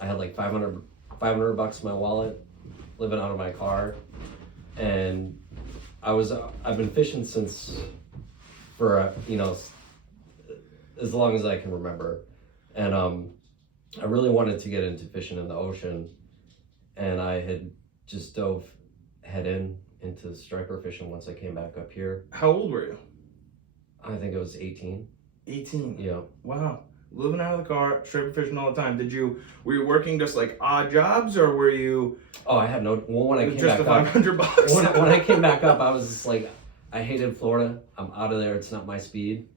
I had like 500 bucks in my wallet, living out of my car, and I've been fishing for as long as I can remember, and I really wanted to get into fishing in the ocean, and I had just dove head into striper fishing once I came back up here. How old were you? I think it was 18. 18. Yeah. Wow. Living out of the car, striper fishing all the time. Were you working just like odd jobs, or were you? Oh, I had no. Well, when I came just back the up, 500 bucks. when I came back up, I was just like, I hated Florida. I'm out of there. It's not my speed,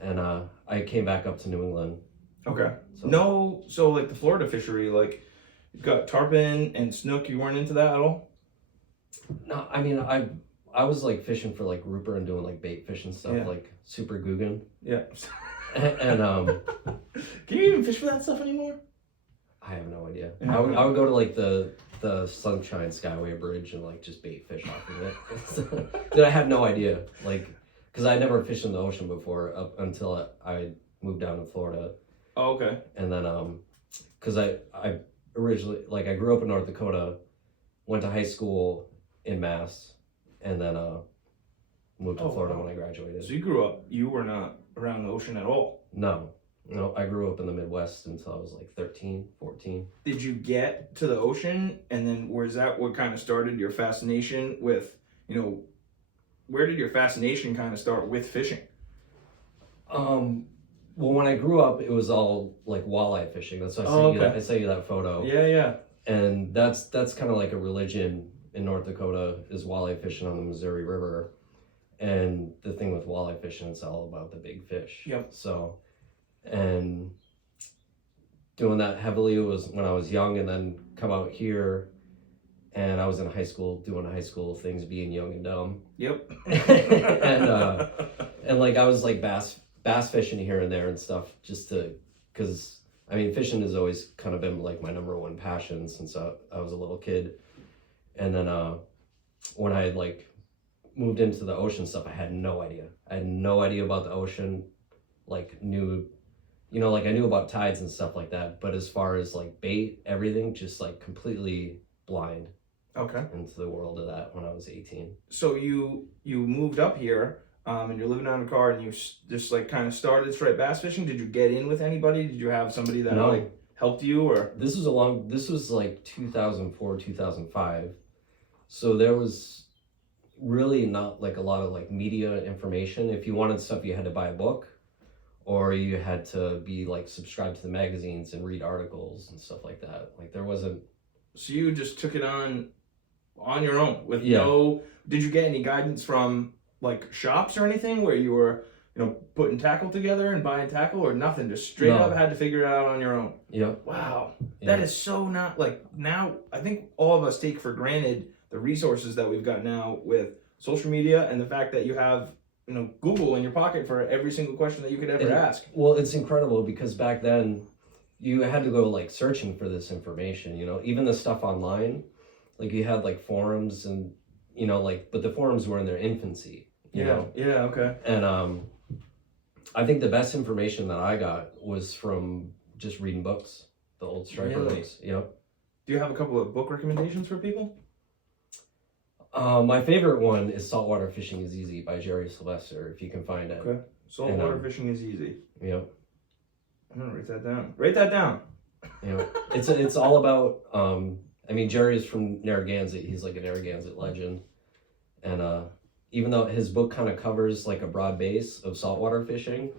and I came back up to New England. Okay. So like the Florida fishery, like you've got tarpon and snook. You weren't into that at all? No, I mean I was like fishing for like grouper and doing like bait fish and stuff, like super Guggen. Yeah. and Can you even fish for that stuff anymore? I have no idea. Yeah. I would go to like the Sunshine Skyway Bridge and like just bait fish off of it. Dude, I had no idea, like, because I never fished in the ocean before up until I moved down to Florida. Oh, okay. And then because I originally, like, I grew up in North Dakota, went to high school in Mass, and then moved to Florida when I graduated. So you were not around the ocean at all? No, I grew up in the Midwest until I was like 13, 14. Did you get to the ocean, and then was that what kind of started your fascination with, where did your fascination kind of start with fishing? Well, when I grew up, it was all like walleye fishing. That's why I sent you that photo. Yeah. And that's kind of like a religion in North Dakota, is walleye fishing on the Missouri River. And the thing with walleye fishing, it's all about the big fish. Yep. So, and doing that heavily was when I was young, and then come out here, and I was in high school doing high school things, being young and dumb. Yep. and like I was like bass fishing here and there and stuff, just because I mean fishing has always kind of been like my number one passion since I was a little kid. And then when I had like moved into the ocean stuff, I had no idea. I had no idea about the ocean, like I knew about tides and stuff like that, but as far as like bait, everything, just like completely blind. Okay. Into the world of that when I was 18. So you moved up here, and you're living out in a car, and you just like kind of started striped bass fishing. Did you get in with anybody? Did you have somebody that like helped you, or? This was like 2004, 2005. So there was really not like a lot of like media information. If you wanted stuff, you had to buy a book, or you had to be like subscribed to the magazines and read articles and stuff like that. Like there wasn't. So you just took it on your own with no. Did you get any guidance from like shops or anything where you were, putting tackle together and buying tackle, or nothing? Just straight up had to figure it out on your own. Yeah. Wow. Yeah. That is so not like now. I think all of us take for granted the resources that we've got now with social media and the fact that you have, Google in your pocket for every single question that you could ever ask. Well, it's incredible because back then you had to go like searching for this information, even the stuff online, like you had like forums and, but the forums were in their infancy, you know? Yeah. Okay. And, I think the best information that I got was from just reading books, the old striper books. Yep. Do you have a couple of book recommendations for people? My favorite one is Saltwater Fishing is Easy by Jerry Sylvester, if you can find it. Okay. Saltwater Fishing is Easy. Yep. I'm gonna write that down. Write that down. It's all about. Jerry is from Narragansett. He's like a Narragansett legend, and even though his book kind of covers like a broad base of saltwater fishing,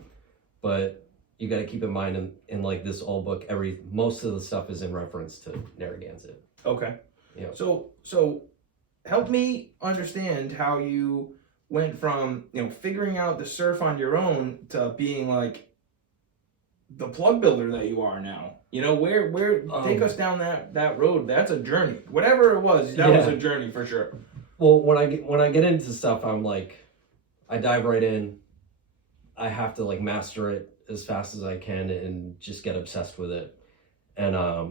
but you got to keep in mind in like this old book, most of the stuff is in reference to Narragansett. Okay. Yeah. So help me understand how you went from figuring out the surf on your own to being like the plug builder that you are now. Where take us down that road. That's a journey. Whatever it was, that was a journey for sure. Well, when I get into stuff, I'm like, I dive right in. I have to like master it as fast as I can and just get obsessed with it. And I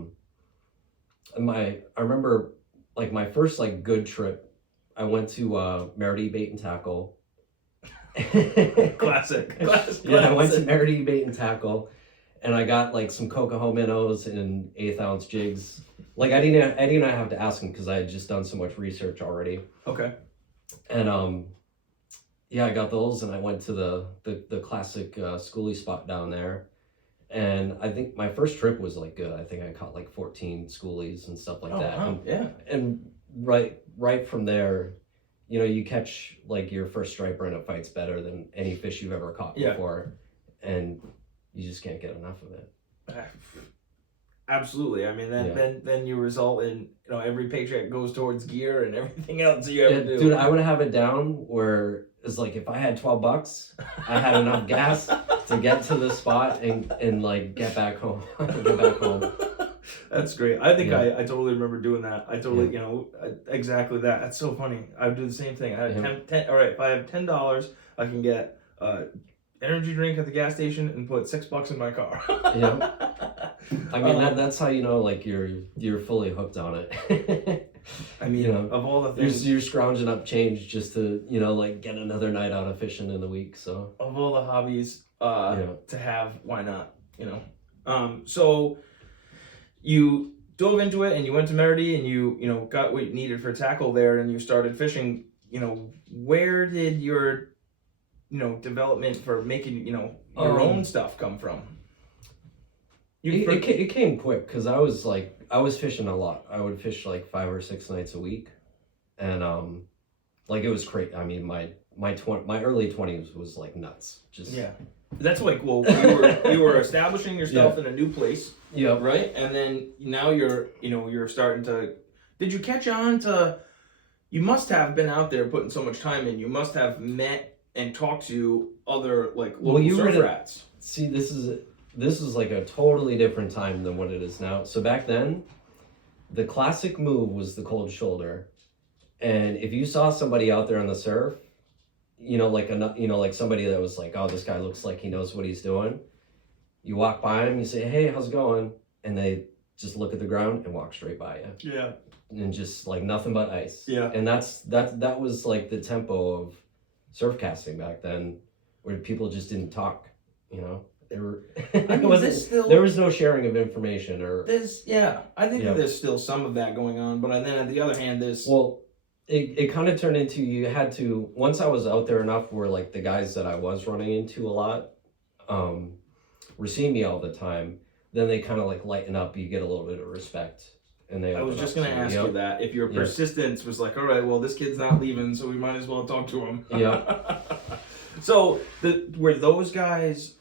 remember like my first like good trip, I went to Migratory Bait and Tackle. Classic. Yeah, I went to Migratory Bait and Tackle, and I got like some Cocoa minnows in 1/8 ounce jigs. Like I didn't have to ask him because I had just done so much research already. Okay. And yeah, I got those, and I went to the classic schoolie spot down there. And I think my first trip was like good. I think I caught like 14 schoolies and stuff like that. Wow. Yeah. And right from there, you know, you catch like your first striper and it fights better than any fish you've ever caught before, and you just can't get enough of it. Absolutely. I mean, then you result in, you know, every paycheck goes towards gear and everything else you ever do. Dude, I would have it down where it's like if I had $12, I had enough gas to get to the spot and like get back home. That's great. I think I totally remember doing that. I totally, you know, exactly that. That's so funny. I would do the same thing. I had 10, all right, if I have $10, I can get energy drink at the gas station and put $6 in my car. Yeah. I mean, that's how you know, like, you're fully hooked on it. I mean, you know, of all the things... You're scrounging up change just to, you know, like, get another night out of fishing in the week, so... Of all the hobbies to have, why not, you know? So, you dove into it, and you went to Merity, and you know, got what you needed for tackle there, and you started fishing. You know, where did your, you know, development for making, you know, your own stuff come from? It came quick because I was fishing a lot. I would fish like 5 or 6 nights a week, and like it was crazy. I mean, my early 20s was like nuts. Just that's like, well, you were establishing yourself in a new place. Yeah. Right, and then now you're starting to. Did you catch on to? You must have been out there putting so much time in. You must have met and talked to other like local surf rats. See, this is like a totally different time than what it is now. So back then, the classic move was the cold shoulder. And if you saw somebody out there on the surf, you know, like somebody that was like, oh, this guy looks like he knows what he's doing. You walk by him, you say, hey, how's it going? And they just look at the ground and walk straight by you. Yeah. And just like nothing but ice. Yeah. And that was like the tempo of surf casting back then, where people just didn't talk, you know? There was no sharing of information I think that there's still some of that going on, but then on the other hand it kind of turned into, you had to, once I was out there enough where like the guys that I was running into a lot were seeing me all the time, then they kind of like lighten up, you get a little bit of respect. And I was just going to ask you that, if your persistence was like, all right, well, this kid's not leaving, so we might as well talk to him. Yeah. So were those guys,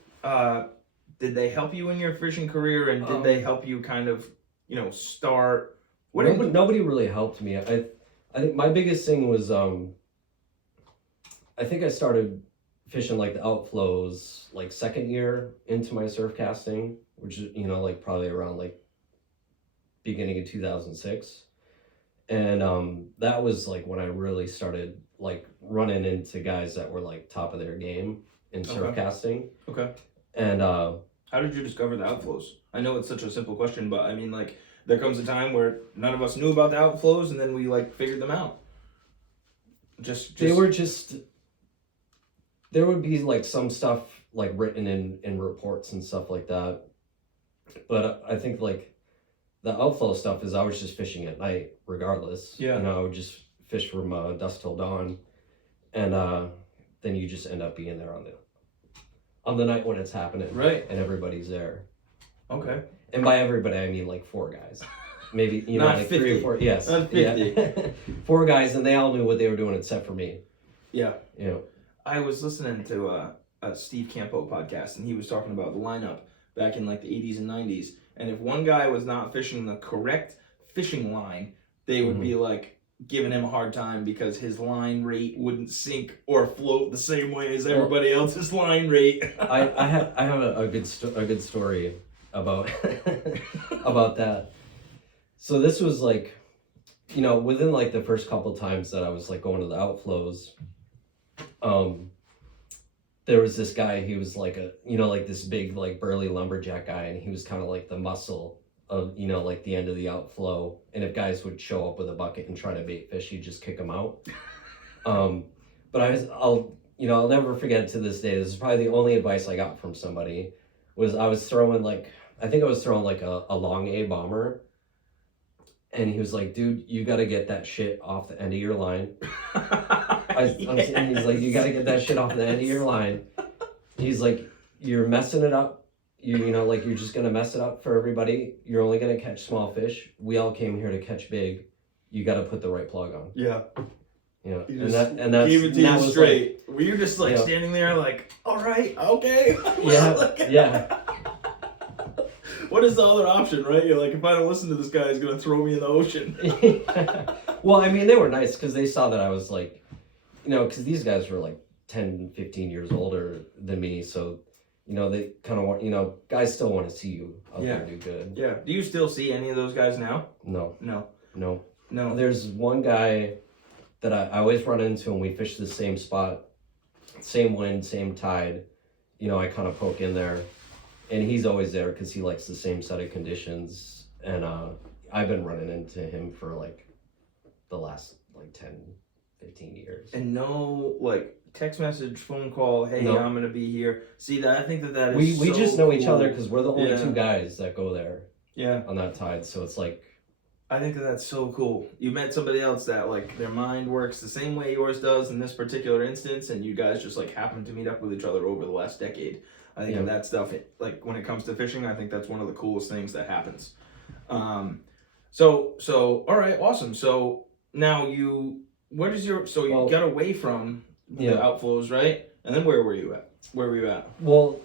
did they help you in your fishing career, and did they help you kind of, you know, start? Nobody really helped me. I think my biggest thing was I think I started fishing like the outflows like second year into my surf casting, which is, you know, like probably around like beginning of 2006, and that was like when I really started like running into guys that were like top of their game in surf casting. Okay. And how did you discover the outflows? I know it's such a simple question, but I mean, like, there comes a time where none of us knew about the outflows, and then we like figured them out. There would be like some stuff like written in reports and stuff like that, but I think like the outflow stuff is I was just fishing at night regardless. Yeah. You know, I would just fish from dusk till dawn, and then you just end up being there on the night when it's happening. Right. And everybody's there. Okay. And by everybody, I mean like 4 guys. Maybe, you know, Not like 50. 3 or 4. Yes. Not 50. Yeah. 4 guys, and they all knew what they were doing except for me. Yeah. You know. I was listening to a Steve Campo podcast, and he was talking about the lineup back in like the 80s and 90s. And if one guy was not fishing the correct fishing line, they would be like giving him a hard time because his line rate wouldn't sink or float the same way as everybody else's line rate. I have a good story about about that. So this was like, you know, within like the first couple times that I was like going to the outflows, there was this guy, he was like like this big like burly lumberjack guy, and he was kind of like the muscle of, you know, like the end of the outflow, and if guys would show up with a bucket and try to bait fish, he'd just kick them out. But I'll never forget it to this day. This is probably the only advice I got from somebody. was I was throwing like, I think I was throwing like a long A bomber, and he was like, dude, you got to get that shit off the end of your line. I'm saying, he's like, you got to get that shit off the end of your line. He's like, you're messing it up. You know, like, you're just going to mess it up for everybody. You're only going to catch small fish. We all came here to catch big. You got to put the right plug on. Yeah. Yeah. You And that's gave it to you straight. Like, were you just like standing there like, all right, okay. Yeah. What is the other option, right? You're like, if I don't listen to this guy, he's going to throw me in the ocean. Well, I mean, they were nice because they saw that I was like, you know, because these guys were like 10, 15 years older than me. So, you know, they kind of want, you know, guys still want to see you out there do good. Yeah. Do you still see any of those guys now? No. No. There's one guy that I always run into, and we fish the same spot, same wind, same tide. You know, I kind of poke in there, and he's always there because he likes the same set of conditions. And I've been running into him for like the last like 10, 15 years. And no, like, text message, phone call, hey, I'm going to be here. See, that I think that is we so just know cool. each other because we're the only two guys that go there. Yeah. On that tide, so it's like, I think that that's so cool. You met somebody else that, like, their mind works the same way yours does in this particular instance, and you guys just, like, happen to meet up with each other over the last decade. I think that stuff, like, when it comes to fishing, I think that's one of the coolest things that happens. So all right, awesome. So now you got away from the outflows, right? And then where were you at? Well,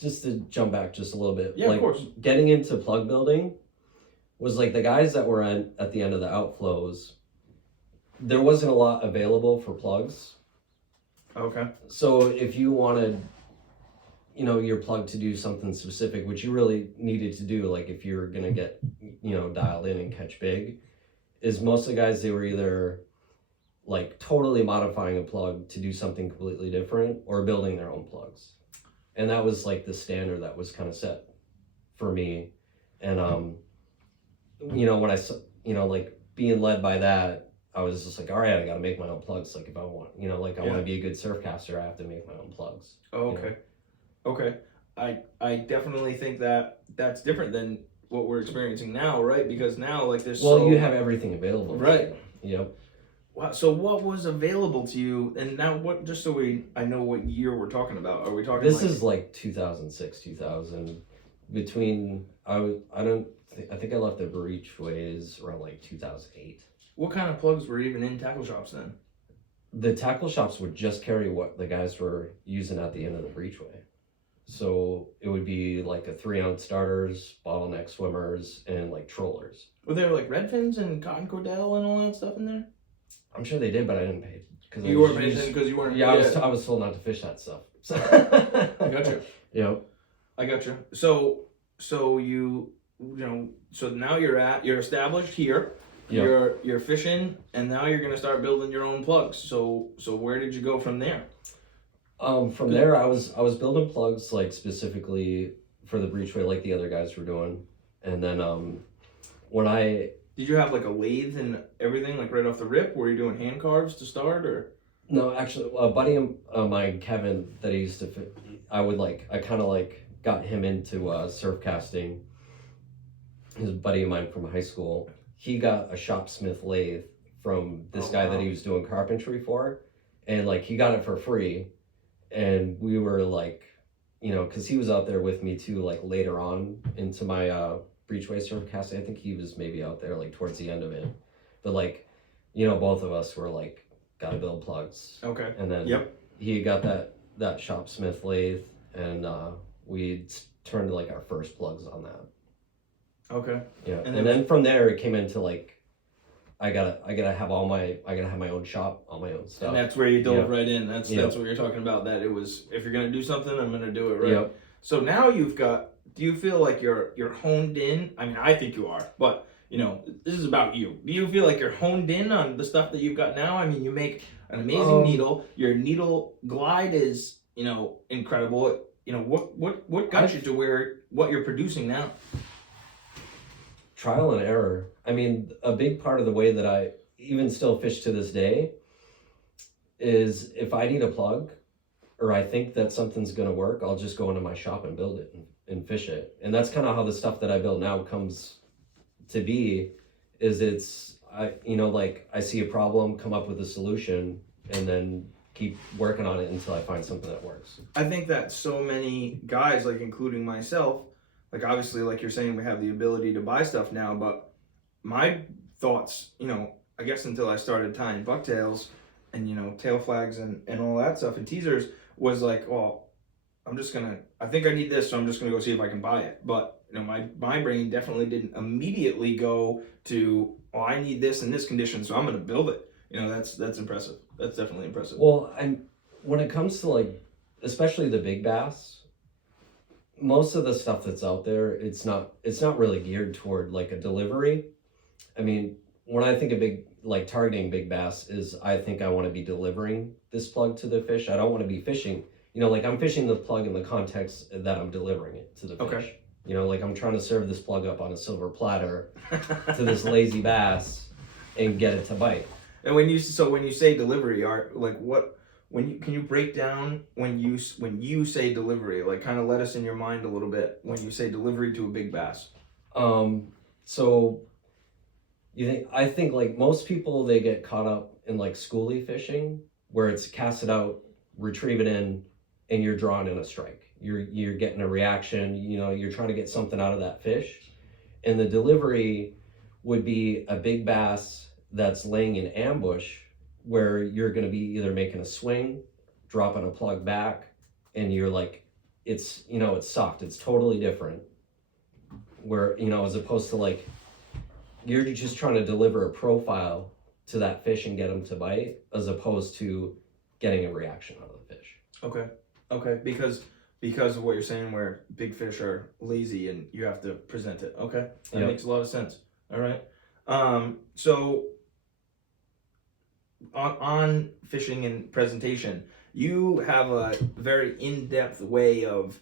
just to jump back just a little bit. Yeah, like, of course. Getting into plug building was like the guys that were at the end of the outflows, there wasn't a lot available for plugs. Okay. So if you wanted, you know, your plug to do something specific, which you really needed to do, like if you're going to get, you know, dialed in and catch big, is most of the guys, they were either like totally modifying a plug to do something completely different or building their own plugs. And that was like the standard that was kind of set for me. And, you know, when I, you know, like being led by that, I was just like, all right, I got to make my own plugs. Like if I want, you know, like I want to be a good surf caster, I have to make my own plugs. Oh, okay. You know? Okay. I definitely think that that's different than what we're experiencing now, right? Because now, like, there's you have everything available. Right. Yep. Wow. So what was available to you, and now what? Just so I know what year we're talking about. Are we talking? This is like 2006, 2000. Between I think I left the Breachways around like 2008. What kind of plugs were even in tackle shops then? The tackle shops would just carry what the guys were using at the end of the Breachway. So it would be like a 3-ounce starters, bottleneck swimmers, and like trollers. Were there like red fins and cotton cordell and all that stuff in there? I'm sure they did, but I didn't pay. You weren't paying attention because you weren't. Yeah, I was told not to fish that stuff. So. I got you. Yeah. I got you. So you know, so now you're established here. Yep. You're fishing, and now you're gonna start building your own plugs. So where did you go from there? From there, I was building plugs like specifically for the Breachway, like the other guys were doing, and then did you have like a lathe and everything like right off the rip? Were you doing hand carves to start, or? No, actually, a buddy of mine, Kevin, that I used to fit, I kind of got him into surf casting. His buddy of mine from high school, he got a shopsmith lathe from this guy that he was doing carpentry for, and like he got it for free, and we were like, you know, because he was out there with me too, like later on into my Breachway surf casting. I think he was maybe out there like towards the end of it, but like, you know, both of us were like, gotta build plugs. Okay. And then he got that shopsmith lathe, and we turned like our first plugs on that. Okay. Yeah. And then from there it came into like, I gotta have my own shop, all my own stuff. And that's where you dove right in. That's what you're talking about. That it was, if you're gonna do something, I'm gonna do it right. Yep. So now do you feel like you're honed in? I mean, I think you are, but you know, this is about you. Do you feel like you're honed in on the stuff that you've got now? I mean, you make an amazing needle. Your needle glide is, you know, incredible. You know, what got you to what you're producing now? Trial and error. I mean, a big part of the way that I even still fish to this day is if I need a plug, or I think that something's gonna work, I'll just go into my shop and build it and fish it. And that's kind of how the stuff that I build now comes to be. Is it's like I see a problem, come up with a solution, and then keep working on it until I find something that works. I think that so many guys, like including myself, like obviously, like you're saying, we have the ability to buy stuff now, but my thoughts, I guess until I started tying bucktails and, tail flags and all that stuff and teasers was like, well, I think I need this, so I'm just gonna go see if I can buy it. But, my brain definitely didn't immediately go to, oh, I need this in this condition, so I'm gonna build it. That's impressive. That's definitely impressive. Well, when it comes to like, especially the big bass, most of the stuff that's out there, it's not really geared toward like a delivery. I mean, when I think of targeting big bass is I think I want to be delivering this plug to the fish. I don't want to be fishing, like I'm fishing the plug in the context that I'm delivering it to the fish. Okay. Like I'm trying to serve this plug up on a silver platter to this lazy bass and get it to bite. And when you say delivery, can you break down when you say delivery, like kind of let us in your mind a little bit when you say delivery to a big bass? So I think like most people, they get caught up in like schoolie fishing where it's cast it out, retrieve it in, and you're drawing in a strike. You're getting a reaction, you're trying to get something out of that fish. And the delivery would be a big bass that's laying in ambush where you're going to be either making a swing, dropping a plug back, and you're like, it's sucked. It's totally different. Where, as opposed to like, you're just trying to deliver a profile to that fish and get them to bite, as opposed to getting a reaction out of the fish. Okay. Because of what you're saying, where big fish are lazy and you have to present it. Okay. That makes a lot of sense. All right. So on fishing and presentation, you have a very in-depth way of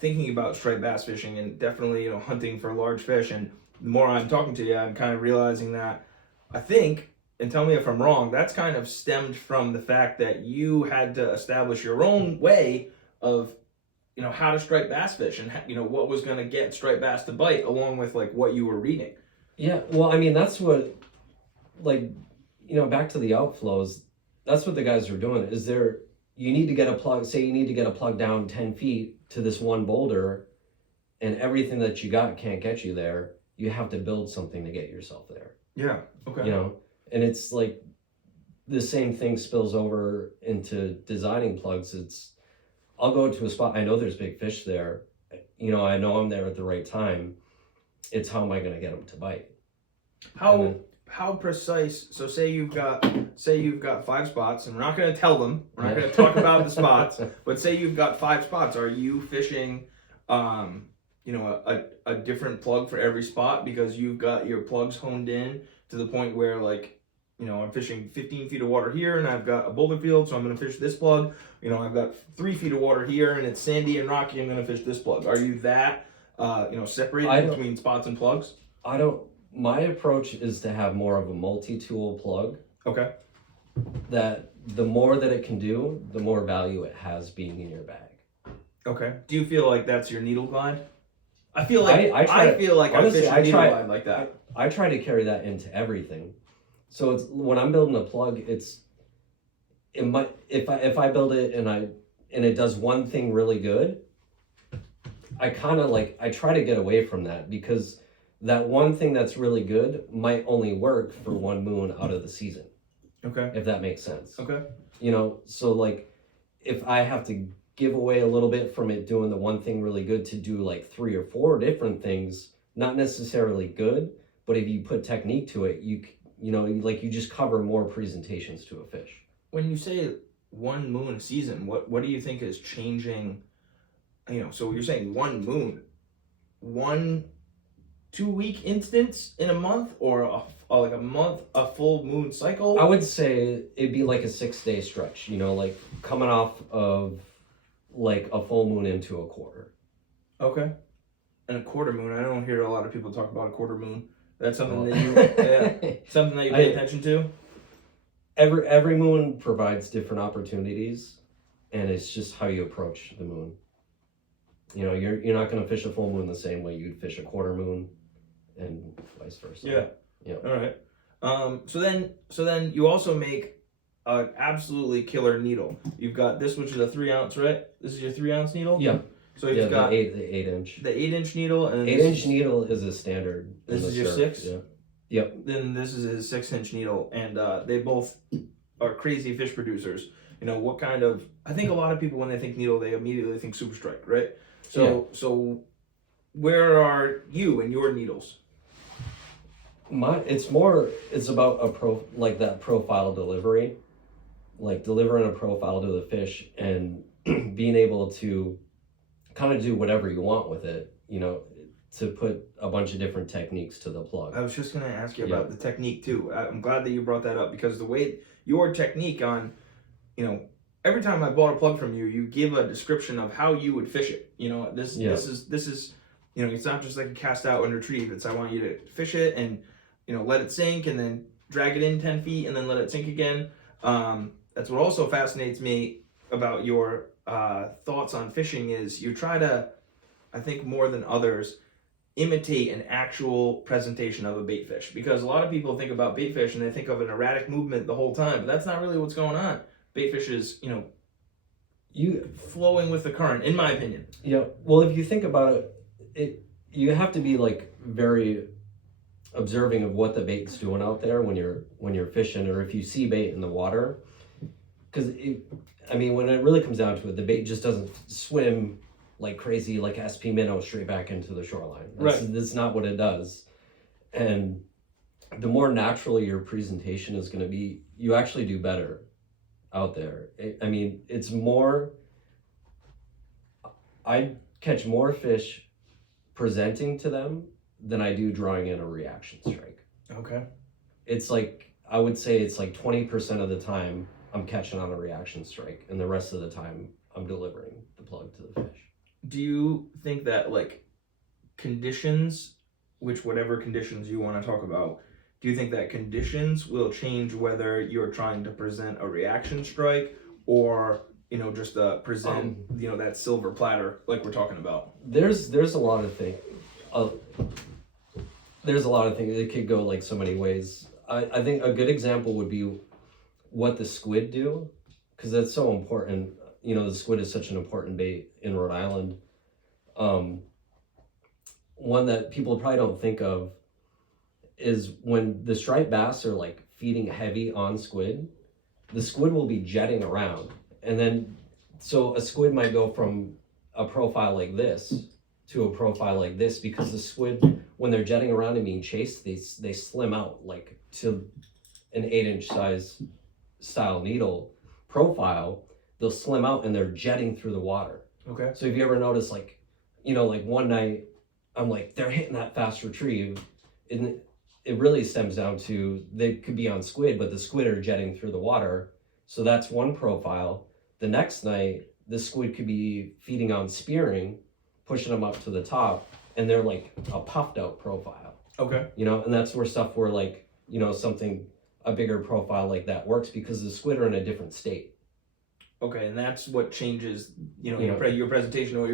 thinking about striped bass fishing and definitely, hunting for large fish. And the more I'm talking to you, I'm kind of realizing that I think, and tell me if I'm wrong, that's kind of stemmed from the fact that you had to establish your own way of, how to striped bass fish and, what was going to get striped bass to bite along with like what you were reading. Yeah. Well, I mean, that's what, like, back to the outflows, that's what the guys are doing. You need to get a plug down 10 feet to this one boulder, and everything that you got can't get you there. You have to build something to get yourself there. Yeah. Okay. And it's like the same thing spills over into designing plugs. I'll go to a spot, I know there's big fish there. I know I'm there at the right time. It's how am I going to get them to bite? How precise? So say you've got 5 spots, and we're not going to tell them. We're not going to talk about the spots. But say you've got 5 spots. Are you fishing, a different plug for every spot because you've got your plugs honed in to the point where like, I'm fishing 15 feet of water here, and I've got a boulder field, so I'm going to fish this plug. I've got 3 feet of water here, and it's sandy and rocky. I'm going to fish this plug. Are you that, separated between spots and plugs? My approach is to have more of a multi-tool plug. Okay. That the more that it can do, the more value it has being in your bag. Okay. Do you feel like that's your needle glide? I feel like I fish a needle glide like that. I try to carry that into everything. So it's when I'm building a plug, if I build it and it does one thing really good, I try to get away from that, because that one thing that's really good might only work for one moon out of the season. Okay. If that makes sense. Okay. So like if I have to give away a little bit from it doing the one thing really good to do like 3 or 4 different things, not necessarily good, but if you put technique to it, you just cover more presentations to a fish. When you say one moon a season, what do you think is changing? So you're saying one moon, 1 2-week instance in a month, or like a month, a full moon cycle? I would say it'd be like a 6-day stretch, like coming off of like a full moon into a quarter. Okay. And a quarter moon, I don't hear a lot of people talk about a quarter moon. That's something that you something that you pay attention to? Every moon provides different opportunities, and it's just how you approach the moon. You know, you're not going to fish a full moon the same way you'd fish a quarter moon, and vice versa. Yeah. Yeah. All right. So then you also make an absolutely killer needle. You've got this, which is a 3 ounce, right? This is your 3 ounce needle. Yeah. So you've got the 8-inch. the 8-inch needle, and 8-inch needle is a standard. This is your 6. Yeah. Yep. Then this is his 6-inch needle, and they both are crazy fish producers. You know what kind of? I think a lot of people when they think needle, they immediately think super strike, right? So where are you and your needles? It's about like that profile delivery, like delivering a profile to the fish and being able to kind of do whatever you want with it, you know, to put a bunch of different techniques to the plug. I was just going to ask you about the technique too. I'm glad that you brought that up, because the way your technique on, you know, every time I bought a plug from you, you give a description of how you would fish it. You know, this is, you know, it's not just like a cast out and retrieve. It's I want you to fish it and, you know, let it sink and then drag it in 10 feet and then let it sink again. That's what also fascinates me about your thoughts on fishing is you try to, I think more than others, imitate an actual presentation of a bait fish, because a lot of people think about bait fish and they think of an erratic movement the whole time, but that's not really what's going on. Bait fish is, you know, flowing with the current, in my opinion. Yeah. Well, if you think about it, you have to be like very observing of what the bait's doing out there when you're fishing, or if you see bait in the water, because I mean, when it really comes down to it, the bait just doesn't swim like crazy, like SP minnow straight back into the shoreline. That's not what it does. And the more natural your presentation is going to be, you actually do better out there. I mean, it's more, I catch more fish presenting to them than I do drawing in a reaction strike. Okay. It's like, I would say it's like 20% of the time I'm catching on a reaction strike, and the rest of the time I'm delivering the plug to the fish. Do you think that like conditions, whatever conditions you want to talk about, do you think that conditions will change whether you're trying to present a reaction strike or, you know, just present, you know, that silver platter like we're talking about? There's a lot of things. There's a lot of things. It could go like so many ways. I think a good example would be what the squid do, because that's so important. You know, the squid is such an important bait in Rhode Island. One that people probably don't think of is when the striped bass are like feeding heavy on squid, the squid will be jetting around. And then, so a squid might go from a profile like this to a profile like this, because the squid, when they're jetting around and being chased, they slim out like to an 8-inch size style needle profile. They'll slim out and they're jetting through the water. Okay. So if you ever notice, like, you know, like one night I'm like, they're hitting that fast retrieve, and it really stems down to they could be on squid, but the squid are jetting through the water. So that's one profile. The next night, the squid could be feeding on spearing, pushing them up to the top, and they're like a puffed out profile. Okay. You know, and that's where stuff where like, you know, a bigger profile like that works, because the squid are in a different state. Okay, and that's what changes, you know, your presentation or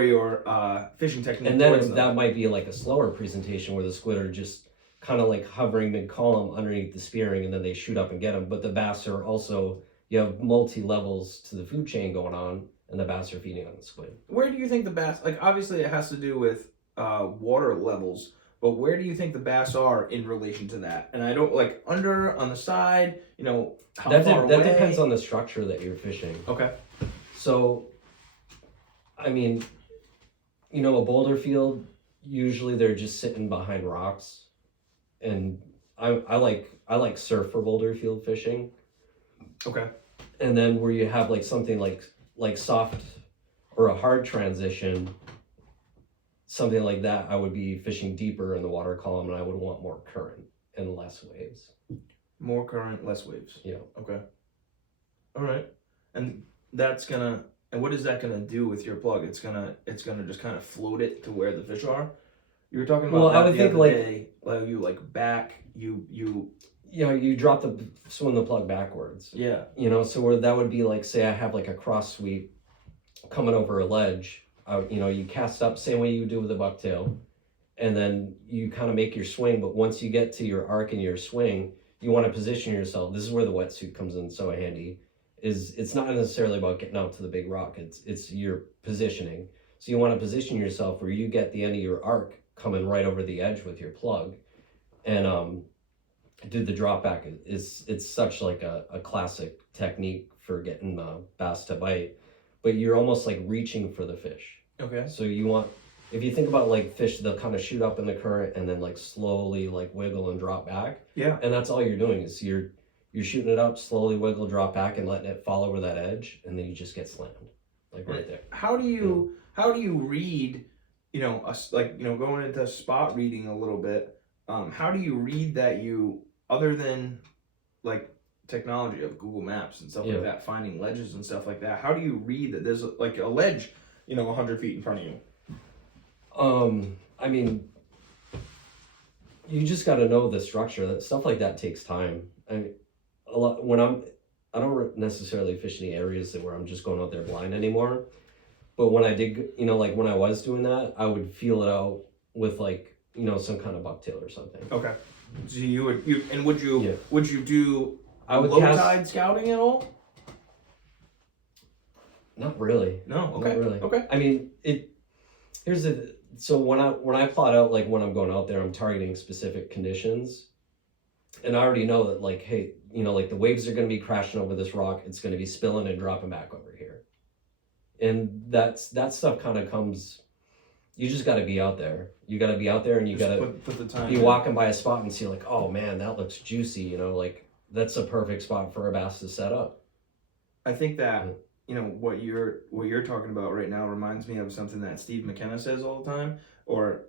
your fishing technique. And then that might be like a slower presentation where the squid are just kind of like hovering mid-column underneath the spearing, and then they shoot up and get them. But the bass are also, you have multi-levels to the food chain going on, and the bass are feeding on the squid. Where do you think the bass, like obviously it has to do with water levels, but where do you think the bass are in relation to that? And I don't, like under, on the side, you know, how far away? That depends on the structure that you're fishing. Okay. So, I mean, you know, a boulder field, usually they're just sitting behind rocks. And I like surf for boulder field fishing. Okay. And then where you have like something like soft or a hard transition, something like that, I would be fishing deeper in the water column, and I would want more current and less waves. More current, less waves. Yeah. Okay. All right. And what is that gonna do with your plug? It's gonna just kind of float it to where the fish are. You were talking about. Well, I would think like you like back you. you drop swing the plug backwards. Yeah. So where that would be like, say I have like a cross sweep coming over a ledge. You cast up same way you do with a bucktail, and then you kind of make your swing. But once you get to your arc and your swing, you want to position yourself. This is where the wetsuit comes in so handy. It's not necessarily about getting out to the big rock. It's your positioning. So you want to position yourself where you get the end of your arc coming right over the edge with your plug, and do the drop back. It's such like a classic technique for getting bass to bite, but you're almost like reaching for the fish. Okay. So if you think about like fish, they'll kind of shoot up in the current and then like slowly like wiggle and drop back. Yeah. And that's all you're doing is you're shooting it up, slowly wiggle, drop back, and letting it fall over that edge, and then you just get slammed, like right there. How do you read? Going into spot reading a little bit. How do you read that other than like technology of Google Maps and stuff like that, finding ledges and stuff like that? How do you read that there's like a ledge, 100 feet in front of you? I mean, you just got to know the structure. That stuff like that takes time. I mean, I don't necessarily fish any areas where I'm just going out there blind anymore. But when I did, like when I was doing that, I would feel it out with like, some kind of bucktail or something. Okay. So would you do low tide scouting at all? Not really. No. Okay. Not really. Okay. I mean, so when I plot out, like when I'm going out there, I'm targeting specific conditions, and I already know that like, hey, like the waves are going to be crashing over this rock. It's going to be spilling and dropping back over here. And that stuff kind of comes, you just got to be out there. You got to be out there, and you got to put the time be walking by a spot and see like, oh man, that looks juicy. Like that's a perfect spot for a bass to set up. I think that what you're talking about right now reminds me of something that Steve McKenna says all the time, or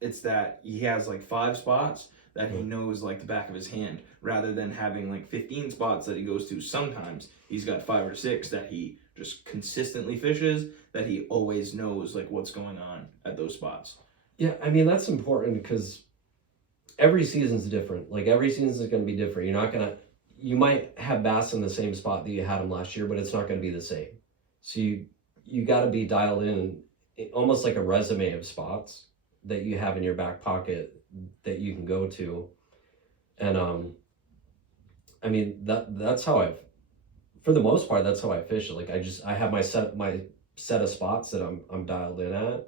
it's that he has like 5 spots that he knows like the back of his hand, rather than having like 15 spots that he goes to. Sometimes he's got 5 or 6 that he just consistently fishes, that he always knows like what's going on at those spots. Yeah, I mean that's important because every season's different. Like every season is going to be different. You might have bass in the same spot that you had them last year, but it's not going to be the same. So you got to be dialed in, almost like a resume of spots that you have in your back pocket that you can go to. And I mean that's how for the most part, that's how I fish. Like I have my set of spots that I'm dialed in at,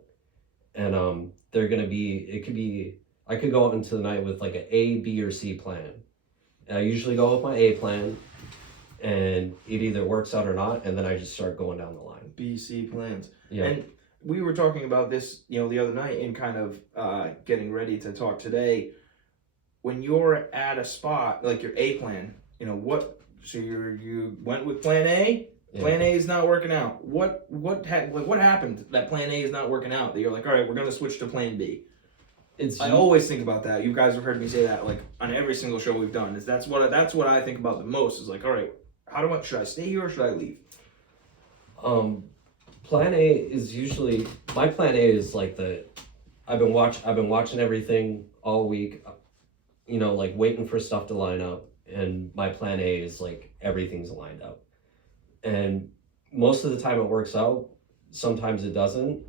and they're gonna be, I could go out into the night with like an A, B, or C plan. I usually go with my A plan, and it either works out or not, and then I just start going down the line. B, C plans. Yeah. And we were talking about this, the other night, and kind of getting ready to talk today. When you're at a spot like your A plan, so you went with plan A. Plan A is not working out. What happened that plan A is not working out? That you're like, all right, we're gonna switch to plan B. I always think about that. You guys have heard me say that like on every single show we've done. That's what I think about the most. Is like, all right, should I stay here or should I leave? Plan A is usually, my plan A is like I've been watching everything all week, like waiting for stuff to line up, and my plan A is like everything's lined up. And most of the time it works out, sometimes it doesn't.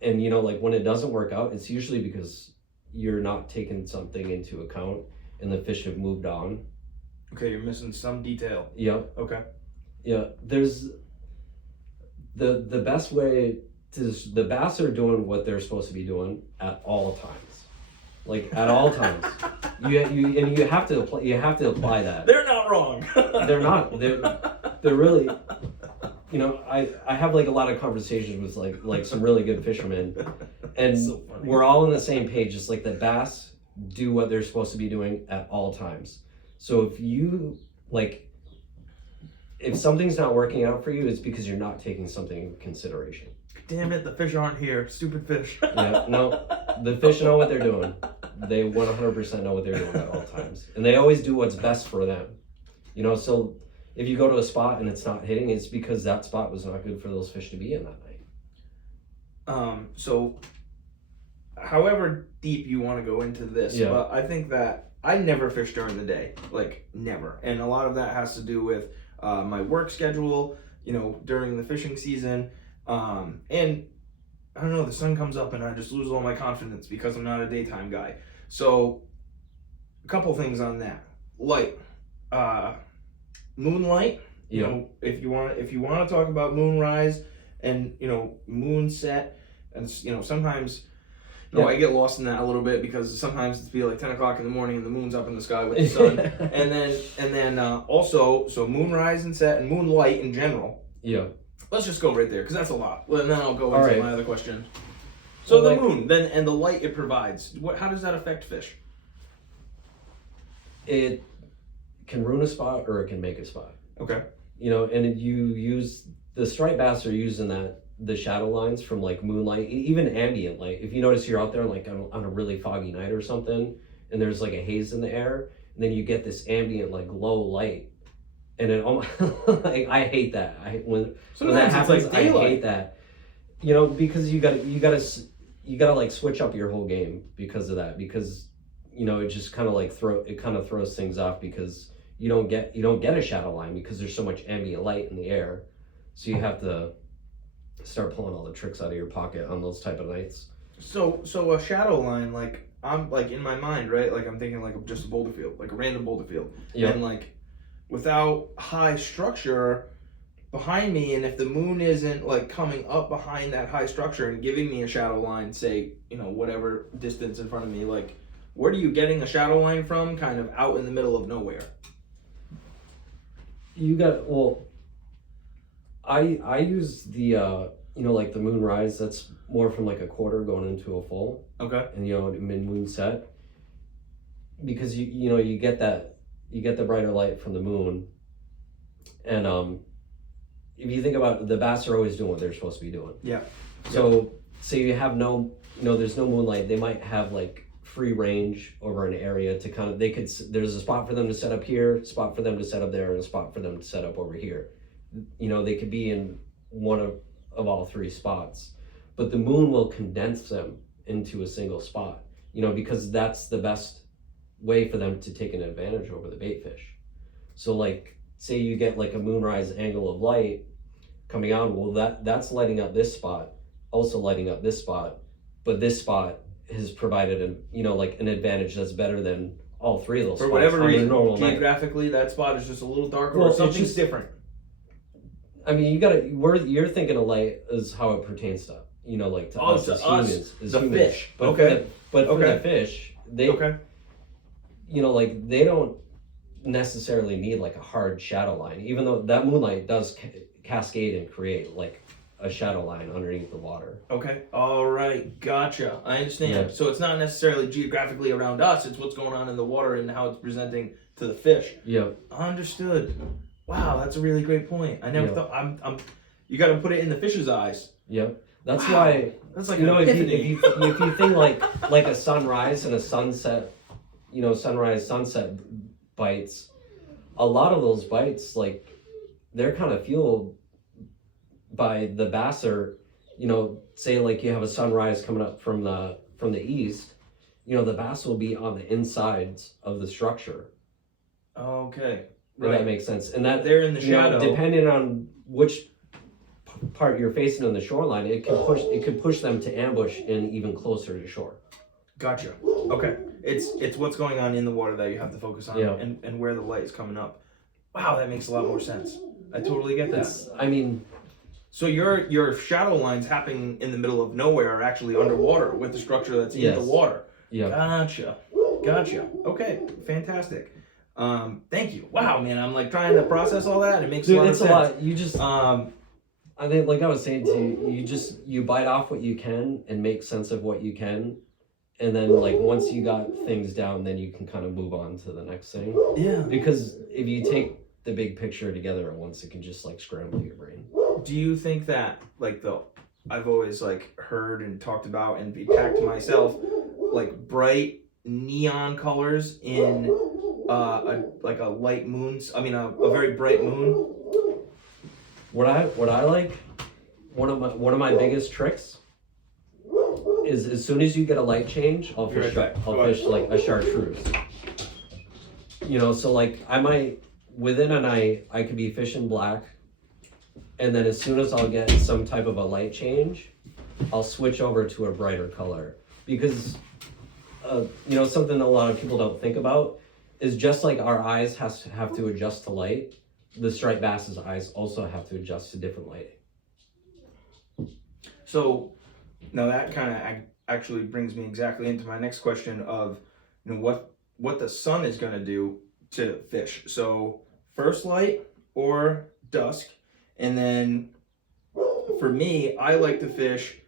And like when it doesn't work out, it's usually because you're not taking something into account and the fish have moved on. Okay, you're missing some detail. Yeah. Okay. Yeah, there's the best way the bass are doing what they're supposed to be doing at all times. Like at all times. You have to apply that. They're not wrong. They're not. They're really, I have like a lot of conversations with like some really good fishermen, and so we're all on the same page. It's like the bass do what they're supposed to be doing at all times. So if something's not working out for you, it's because you're not taking something into consideration. Damn it, the fish aren't here. Stupid fish. Yeah, no, the fish know what they're doing. They 100% know what they're doing at all times. And they always do what's best for them. So if you go to a spot and it's not hitting, it's because that spot was not good for those fish to be in that night. So however deep you want to go into this, but I think that I never fish during the day, like never, and a lot of that has to do with my work schedule. You know, during the fishing season, and I don't know, the sun comes up and I just lose all my confidence because I'm not a daytime guy. So, a couple things on that. Light, moonlight. You know, if you want to talk about moonrise and moonset, and sometimes. No, I get lost in that a little bit because sometimes it's be like 10 o'clock in the morning and the moon's up in the sky with the sun. and then also, so moonrise and set and moonlight in general. Yeah. Let's just go right there because that's a lot. And then I'll go into my other question. So well, the moon, then, and the light it provides, how does that affect fish? It can ruin a spot or it can make a spot. Okay. And you use, the striped bass are using the shadow lines from like moonlight, even ambient light. If you notice you're out there like on a really foggy night or something, and there's like a haze in the air, and then you get this ambient like low light, and it almost like, I hate that. When that happens, like I hate that. Because you gotta like switch up your whole game because of that. Because it just kind of like throws things off because you don't get a shadow line because there's so much ambient light in the air, so you have to start pulling all the tricks out of your pocket on those type of nights. So a shadow line, like I'm like in my mind, right? Like I'm thinking like just a boulder field, like a random boulder field, and like without high structure behind me, and if the moon isn't like coming up behind that high structure and giving me a shadow line, say whatever distance in front of me, like where are you getting a shadow line from? Kind of out in the middle of nowhere. I use the like the moonrise. That's more from like a quarter going into a full. Okay. And mid moon set, because you get the brighter light from the moon, and if you think about it, the bass are always doing what they're supposed to be doing. Yeah. So say you have there's no moonlight, they might have like free range over an area to kind of there's a spot for them to set up here, spot for them to set up there, and a spot for them to set up over here. They could be in one of all three spots, but the moon will condense them into a single spot, because that's the best way for them to take an advantage over the bait fish. So like, say you get like a moonrise angle of light coming out, well that's lighting up this spot, also lighting up this spot, but this spot has provided an advantage that's better than all three of those for spots. whatever reason, geographically that spot is just a little darker, or something's different. I mean, you're thinking of light as how it pertains to, like to us as humans. The fish. But for the fish, they, like they don't necessarily need like a hard shadow line, even though that moonlight does cascade and create like a shadow line underneath the water. Okay. All right. Gotcha. I understand. Yeah. So it's not necessarily geographically around us. It's what's going on in the water and how it's presenting to the fish. Yeah. Understood. Wow, that's a really great point. I never thought. You got to put it in the fish's eyes. Yep. That's why. That's like an epiphany. If you think like a sunrise and a sunset, sunrise sunset bites, a lot of those bites like they're kind of fueled by the bass are, say like you have a sunrise coming up from the east, the bass will be on the insides of the structure. Okay. Right. If that makes sense. And that they're in the shadow. Depending on which part you're facing on the shoreline, it could push them to ambush and even closer to shore. Gotcha. Okay. It's what's going on in the water that you have to focus on, and where the light is coming up. Wow, that makes a lot more sense. I totally get that. So your shadow lines happening in the middle of nowhere are actually underwater with the structure that's in the water. Yeah. Gotcha. Okay. Fantastic. Thank you. Wow, man, I'm like trying to process all that, and it makes a lot of sense. A lot. You just I think, like I was saying to you, you bite off what you can and make sense of what you can, and then like once you got things down, then you can kind of move on to the next thing. Yeah. Because if you take the big picture together at once, it can just like scramble your brain. Do you think that like I've always like heard and talked about and be packed to myself like bright neon colors in a light moon, a very bright moon? What I like, one of my biggest tricks is as soon as you get a light change, I'll fish like a chartreuse. you know, so like I might within a night I could be fishing black, and then as soon as I'll get some type of a light change, I'll switch over to a brighter color because you know, something a lot of people don't think about is just like our eyes have to adjust to light, the striped bass's eyes also have to adjust to different lighting. So now that kind of actually brings me exactly into my next question of, you know, what the sun is going to do to fish. So first light or dusk, and then for me, I like to fish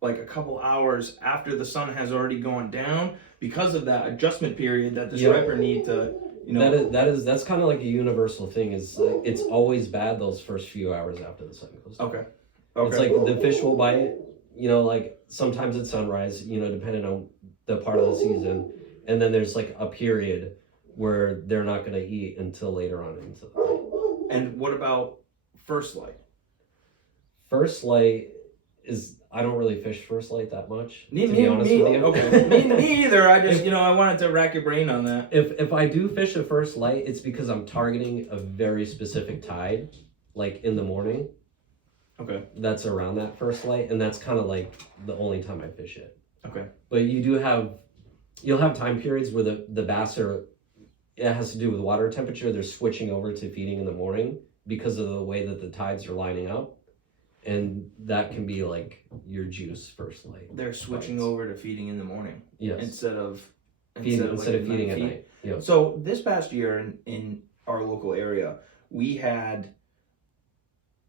like a couple hours after the sun has already gone down because of that adjustment period that the striper need to, you know. That's kind of like a universal thing. Is like, it's always bad those first few hours after the sun goes down. Okay. It's like the fish will bite, you know, like sometimes at sunrise, you know, depending on the part of the season, and then there's like a period where they're not going to eat until later on into the night. And what about first light? First light is, I don't really fish first light that much, to be honest with you. Okay. me either. I just, you know, I wanted to rack your brain on that. If I do fish a first light, it's because I'm targeting a very specific tide, like in the morning. Okay. That's around that first light, and that's kind of like the only time I fish it. Okay. But you'll have time periods where the bass are, it has to do with water temperature, they're switching over to feeding in the morning because of the way that the tides are lining up. And that can be like your juice first light. They're switching over to feeding in the morning. Yes. Instead of feeding at night. night. Yeah. So this past year in our local area, we had,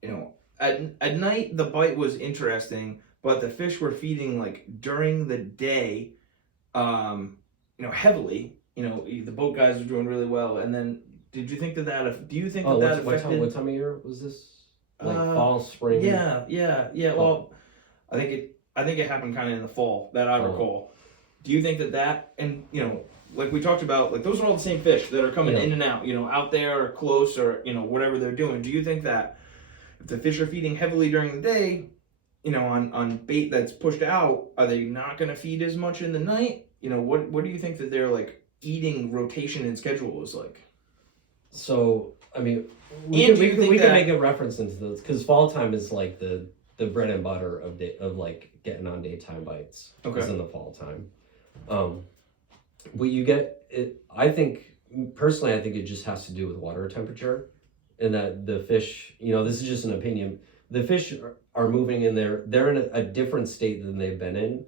you know, at night the bite was interesting, but the fish were feeding like during the day, you know, heavily. You know, the boat guys were doing really well. And then, do you think that affected? What time of year was this? Like fall, spring? Yeah. Well, I think it happened kind of in the fall that I recall. Do you think that and, you know, like we talked about, like those are all the same fish that are coming in and out, you know, out there or close or, you know, whatever they're doing. Do you think that if the fish are feeding heavily during the day, you know, on bait that's pushed out, are they not going to feed as much in the night? You know, what do you think that their like eating rotation and schedule is like? So, I mean, we can make a reference into those because fall time is like the bread and butter of like getting on daytime bites. Okay. Is in the fall time. But you get it. I think personally, I think it just has to do with water temperature, and that the fish. You know, this is just an opinion. The fish are moving in they're in a different state than they've been in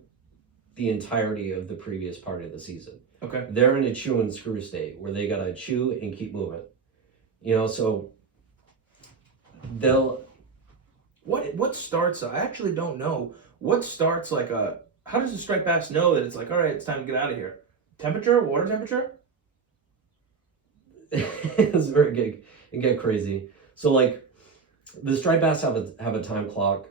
the entirety of the previous part of the season. Okay. They're in a chew and screw state where they gotta chew and keep moving. You know, so they'll. What starts? I actually don't know. What starts like a? How does a striped bass know that it's like, all right, it's time to get out of here? Temperature, water temperature. It's very good. It get crazy. So like, the striped bass have a time clock,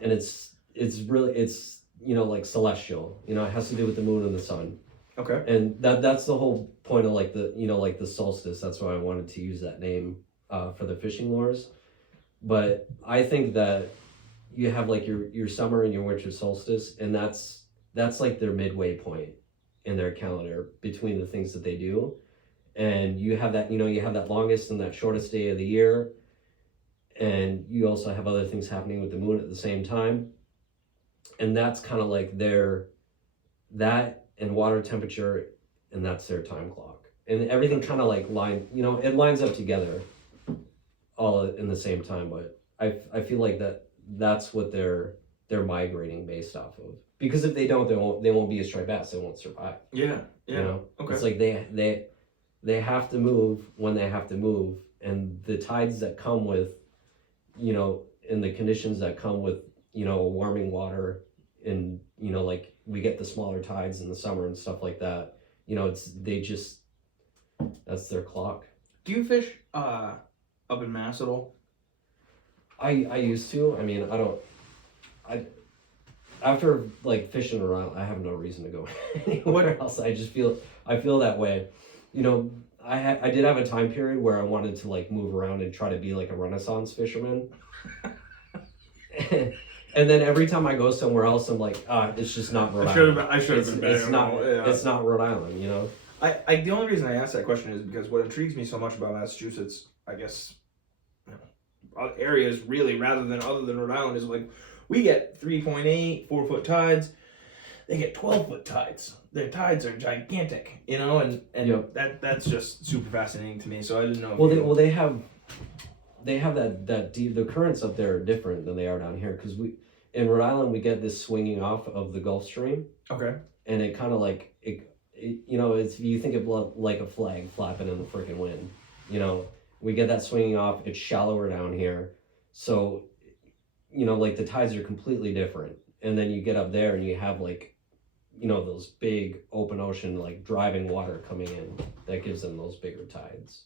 and it's you know, like celestial. You know, it has to do with the moon and the sun. Okay. And that's the whole point of like the, you know, like the solstice. That's why I wanted to use that name for the fishing lures. But I think that you have like your summer and your winter solstice, and that's like their midway point in their calendar between the things that they do. And you have that, you know, you have that longest and that shortest day of the year. And you also have other things happening with the moon at the same time. And that's kind of like that and water temperature, and that's their time clock. And everything kind of like it lines up together all in the same time. But I feel like that's what they're migrating based off of. Because if they don't, they won't be a striped bass. They won't survive. Yeah. You know? Okay. It's like they have to move when they have to move, and the tides that come with, you know, and the conditions that come with, you know, warming water, and, you know, like we get the smaller tides in the summer and stuff like that. You know, that's their clock. Do you fish up in Mass at all? I used to. I mean, after like fishing around, I have no reason to go anywhere else. I feel that way. You know, I did have a time period where I wanted to like move around and try to be like a Renaissance fisherman. And then every time I go somewhere else, I'm like, it's just not Rhode Island. I should have been better. It's not Rhode Island, you know? The only reason I asked that question is because what intrigues me so much about Massachusetts, I guess, you know, areas really rather than other than Rhode Island is like we get 3.8, 4-foot tides. They get 12-foot tides. Their tides are gigantic, you know, and Yep. that's just super fascinating to me. So I didn't know. Well, they have that deep. The currents up there are different than they are down here because we in Rhode Island we get this swinging off of the Gulf Stream, Okay. and it kind of like you know, it's you think of like a flag flapping in the freaking wind. You know, we get that swinging off. It's shallower down here, so you know, like the tides are completely different. And then you get up there and you have like, you know, those big open ocean like driving water coming in that gives them those bigger tides.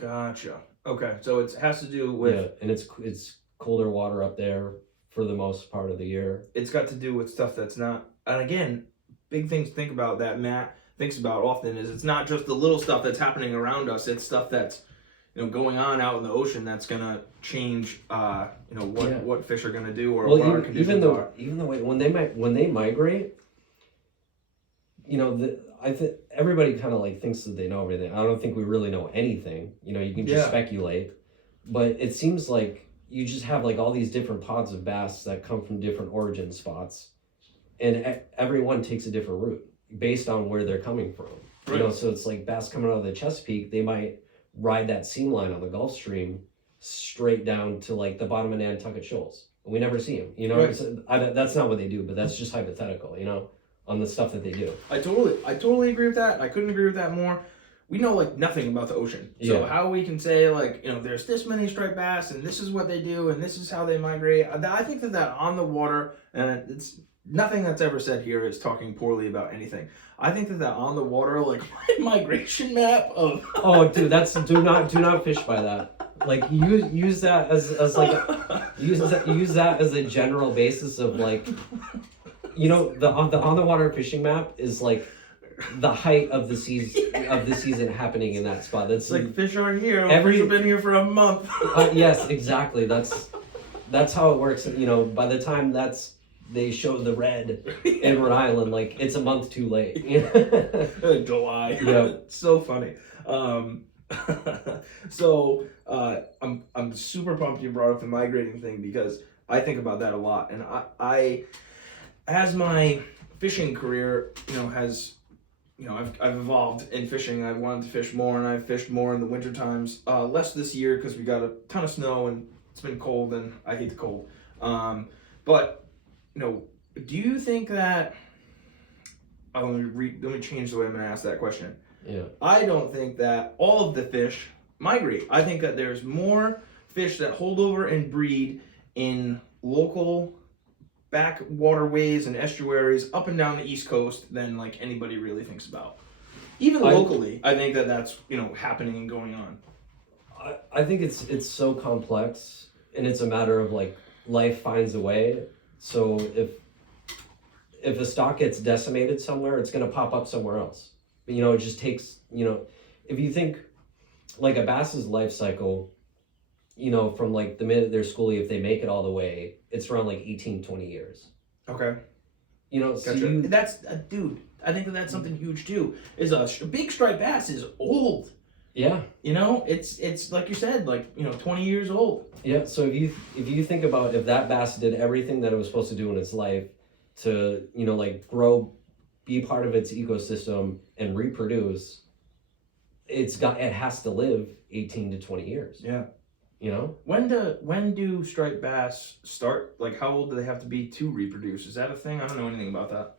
Gotcha. Okay, so it has to do with Yeah, and it's colder water up there for the most part of the year. it's got to do with stuff that's not. And again, big things to think about that Matt thinks about often is it's not just the little stuff that's happening around us. It's stuff that's going on out in the ocean that's gonna change. What fish are gonna do or what our conditions are. Even the way when they migrate, you know, everybody kind of like thinks that they know everything. I don't think we really know anything. You know, you can just speculate, but it seems like you just have like all these different pods of bass that come from different origin spots, and everyone takes a different route based on where they're coming from. Right. You know, so it's like bass coming out of the Chesapeake, they might ride that seam line on the Gulf Stream straight down to like the bottom of Nantucket Shoals. We never see them. You know, right. That's not what they do, but that's just hypothetical. You know, on the stuff that they do. I totally agree with that. I couldn't agree with that more. We know like nothing about the ocean, so how we can say like there's this many striped bass and this is what they do and this is how they migrate. I think that on the water, and it's nothing that's ever said here is talking poorly about anything. I think that on the water, like migration map of oh dude, that's do not fish by that. Like use that as like use that as a general basis of like the on the water fishing map is like the height of the season happening in that spot. That's like fish are here. Fish have been here for a month. Yes, exactly. That's how it works. By the time they show the red in Rhode Island, like it's a month too late. July. Yeah. So funny. So I'm super pumped you brought up the migrating thing because I think about that a lot, and I as my fishing career has I've evolved in fishing. I wanted to fish more, and I've fished more in the winter times. Less this year because we got a ton of snow and it's been cold, and I hate the cold. But do you think that? Let me change the way I'm going to ask that question. Yeah. I don't think that all of the fish migrate. I think that there's more fish that hold over and breed in local backwaterways and estuaries up and down the East Coast than like anybody really thinks about. Even locally, I think that's happening and going on. I think it's so complex, and it's a matter of like life finds a way. So if a stock gets decimated somewhere, it's going to pop up somewhere else. But, it just takes, if you think like a bass's life cycle, from like the minute they're schoolie, if they make it all the way, it's around like 18, 20 years. Okay. Gotcha. So that's, dude, I think that's something huge too, is a big striped bass is old. Yeah. It's like you said, like, 20 years old. Yeah. So if you think about if that bass did everything that it was supposed to do in its life to, like grow, be part of its ecosystem and reproduce, it has to live 18 to 20 years. Yeah. When do striped bass start? Like, how old do they have to be to reproduce? Is that a thing? I don't know anything about that.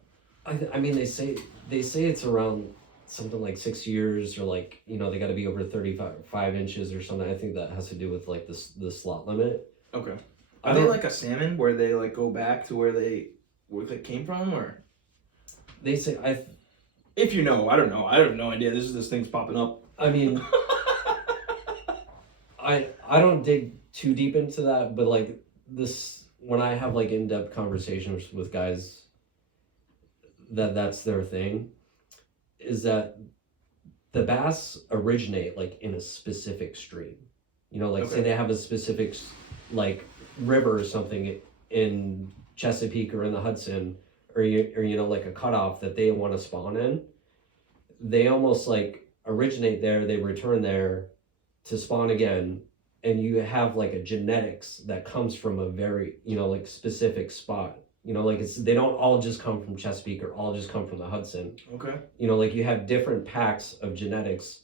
I mean, they say it's around something like 6 years, or like they got to be over 35 inches or something. I think that has to do with like the slot limit. Okay. Are they like a salmon where they like go back to where they came from, or? They say If I don't know. I have no idea. This thing's popping up. I mean, I don't dig too deep into that, but like this, when I have like in-depth conversations with guys that's their thing, is that the bass originate like in a specific stream. Say they have a specific like river or something in Chesapeake or in the Hudson, or like a cutoff that they want to spawn in. they almost like originate there, they return there to spawn again, and you have like a genetics that comes from a very, like specific spot. Like they don't all just come from Chesapeake or all just come from the Hudson. Okay. Like you have different packs of genetics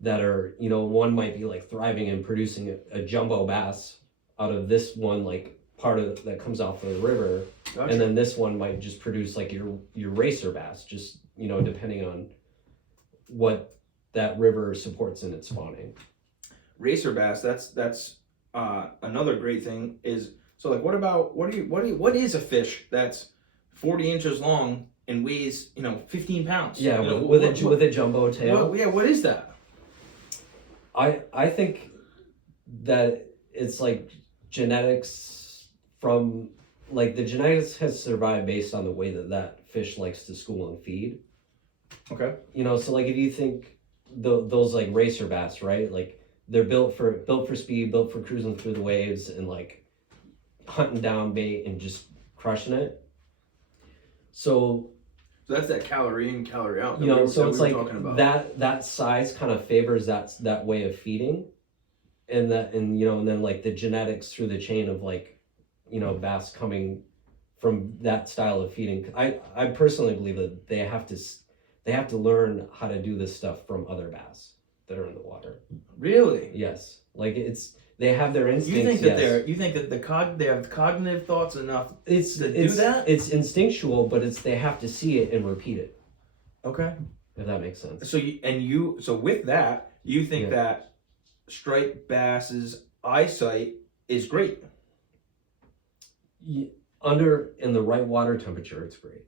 that are, one might be like thriving and producing a jumbo bass out of this one like part of that comes off of the river. Gotcha. And then this one might just produce like your racer bass, just depending on what that river supports in its spawning. Racer bass, that's another great thing is, so like what is a fish that's 40 inches long and weighs 15 pounds? Yeah, with a jumbo tail. What is that? I think that it's like genetics from like the genetics has survived based on the way that fish likes to school and feed. Okay. So like if you think those like racer bass, right? Like they're built for speed, built for cruising through the waves and like hunting down bait and just crushing it. So that's that calorie in, calorie out. So it's like that size kind of favors that way of feeding, and then like the genetics through the chain of like, bass coming from that style of feeding. I personally believe that they have to learn how to do this stuff from other bass that are in the water. Really? Yes. Like they have their instincts. You think that they have cognitive thoughts enough to do that? It's instinctual, but they have to see it and repeat it. Okay. If that makes sense. So with that, you think that striped bass's eyesight is great? In the right water temperature, it's great.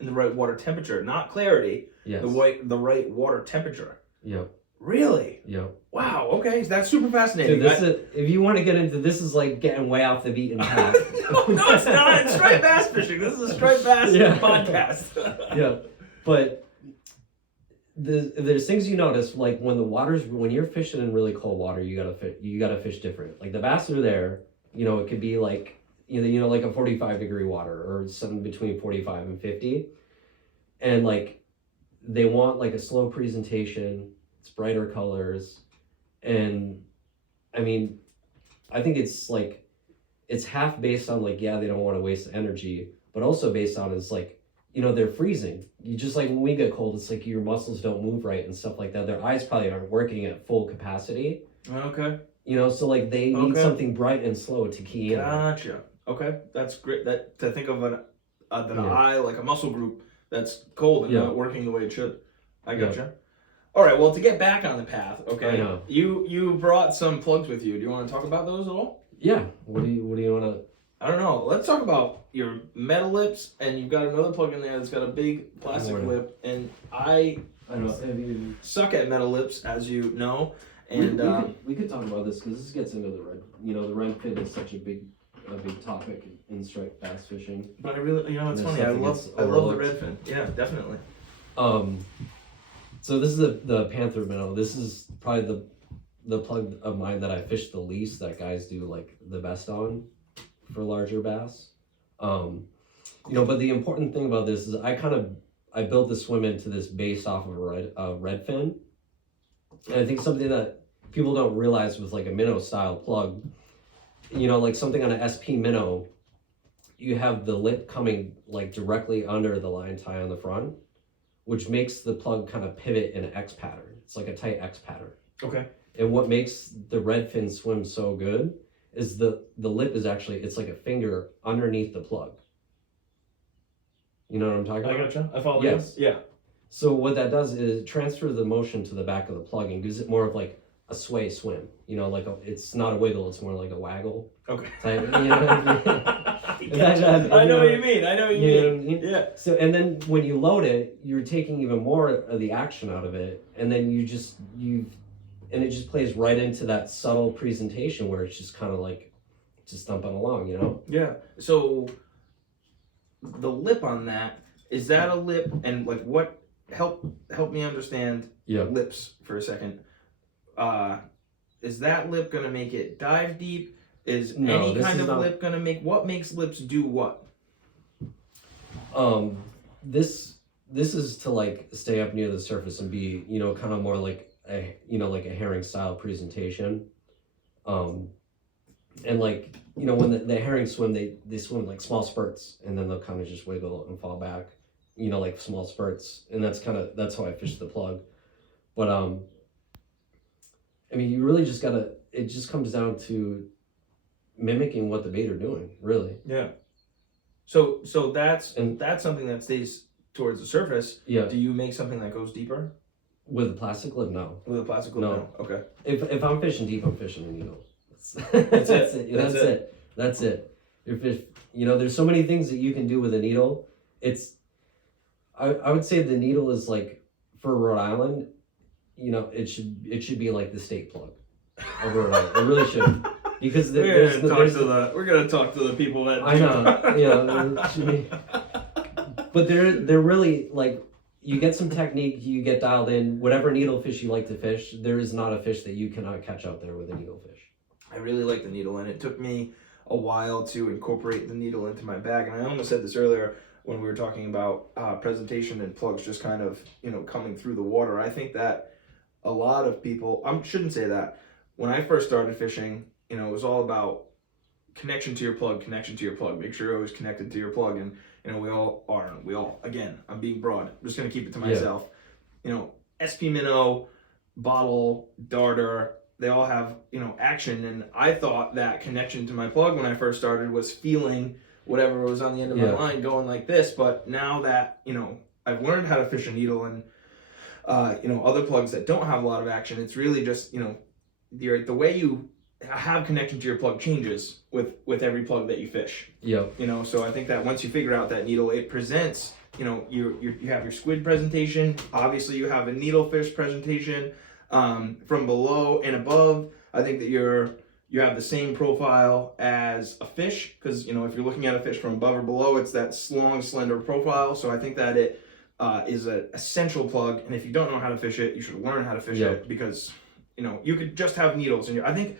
In the right water temperature, not clarity. Yes. The right water temperature. Yep. Really? Yep. Wow. Okay, that's super fascinating. Dude, if you want to get into this, is like getting way off the beaten path. no, it's not. It's striped bass fishing. This is a striped bass podcast. Yeah, but there's things you notice, like when you're fishing in really cold water, you gotta fish different. Like the bass are there. It could be like like a 45-degree water or something between 45 and 50, and like they want like a slow presentation. It's brighter colors, and I mean, I think it's like it's half based on like they don't want to waste energy, but also based on it's like they're freezing. You just like when we get cold, it's like your muscles don't move right and stuff like that. Their eyes probably aren't working at full capacity. Okay. So like they need something bright and slow to key in. Gotcha. Okay, that's great. That to think of an eye like a muscle group that's cold and not working the way it should. I gotcha. Yeah. All right. Well, to get back on the path, okay. I know. You brought some plugs with you. Do you want to talk about those at all? Yeah. What do you want to? I don't know. Let's talk about your metal lips, and you've got another plug in there that's got a big plastic lip, and I suck at metal lips, as you know. And we could talk about this because this gets into the red. The red fin is such a big topic in striped bass fishing. But I really, it's funny. I love the red fin. Yeah, definitely. So this is the Panther minnow. This is probably the plug of mine that I fish the least, that guys do like the best on for larger bass. But the important thing about this is I built the swim into this based off of a red fin. And I think something that people don't realize with like a minnow style plug, like something on an SP minnow, you have the lip coming like directly under the line tie on the front, which makes the plug kind of pivot in an X pattern. It's like a tight X pattern. Okay. And what makes the redfin swim so good is the lip is actually, it's like a finger underneath the plug. You know what I'm talking about? I gotcha. I follow you. Yeah. So what that does is transfer the motion to the back of the plug and gives it more of like a sway swim. It's not a wiggle, it's more like a waggle. Okay. Type, I know what you mean. Yeah. So, and then when you load it, you're taking even more of the action out of it, and then and it just plays right into that subtle presentation where it's just kind of like just thumping along, Yeah. So the lip on that, is that a lip, and like what help me understand lips for a second. Is that lip gonna make it dive deep? Is any kind of lip gonna what makes lips do what? This this is to like stay up near the surface and be, you know, kind of more like a, you know, like a herring style presentation. And like, you know, when the herring swim, they swim in like small spurts, and then they'll kind of just wiggle and fall back, you know, like small spurts. And that's how I fish the plug. But I mean, you really just gotta, it just comes down to mimicking what the bait are doing, really. Yeah. So that's something that stays towards the surface. Yeah. Do you make something that goes deeper? With a plastic lip, no. With a plastic lip, No. Okay. If I'm fishing deep, I'm fishing a needle. That's it. That's it. If you know, there's so many things that you can do with a needle. I would say the needle is like, for Rhode Island, you know, it should be like the state plug of Rhode Island. It really should, because we're gonna talk to the people that I know, you know, it should be, but they're really like, you get some technique, you get dialed in. Whatever needle fish you like to fish, there is not a fish that you cannot catch out there with a needle fish. I really like the needle, and it took me a while to incorporate the needle into my bag. And I almost said this earlier when we were talking about presentation and plugs just kind of, you know, coming through the water. I think that a lot of people, I shouldn't say that. When I first started fishing, you know, it was all about connection to your plug. Make sure you're always connected to your plug. And, you know, we all, again, I'm being broad. I'm just going to keep it to myself. Yeah. You know, SP Minnow, bottle, darter, they all have, you know, action. And I thought that connection to my plug when I first started was feeling whatever was on the end of my line going like this. But now that, you know, I've learned how to fish a needle and, you know, other plugs that don't have a lot of action, it's really just, you know, the way you have connection to your plug changes with every plug that you fish. Yep. You know, so I think that once you figure out that needle, it presents, you know, you have your squid presentation. Obviously, you have a needlefish presentation. From below and above, I think that you have the same profile as a fish, because, you know, if you're looking at a fish from above or below, it's that long, slender profile. So I think that it is an essential plug, and if you don't know how to fish it, you should learn how to fish it, because, you know, you could just have needles. And I think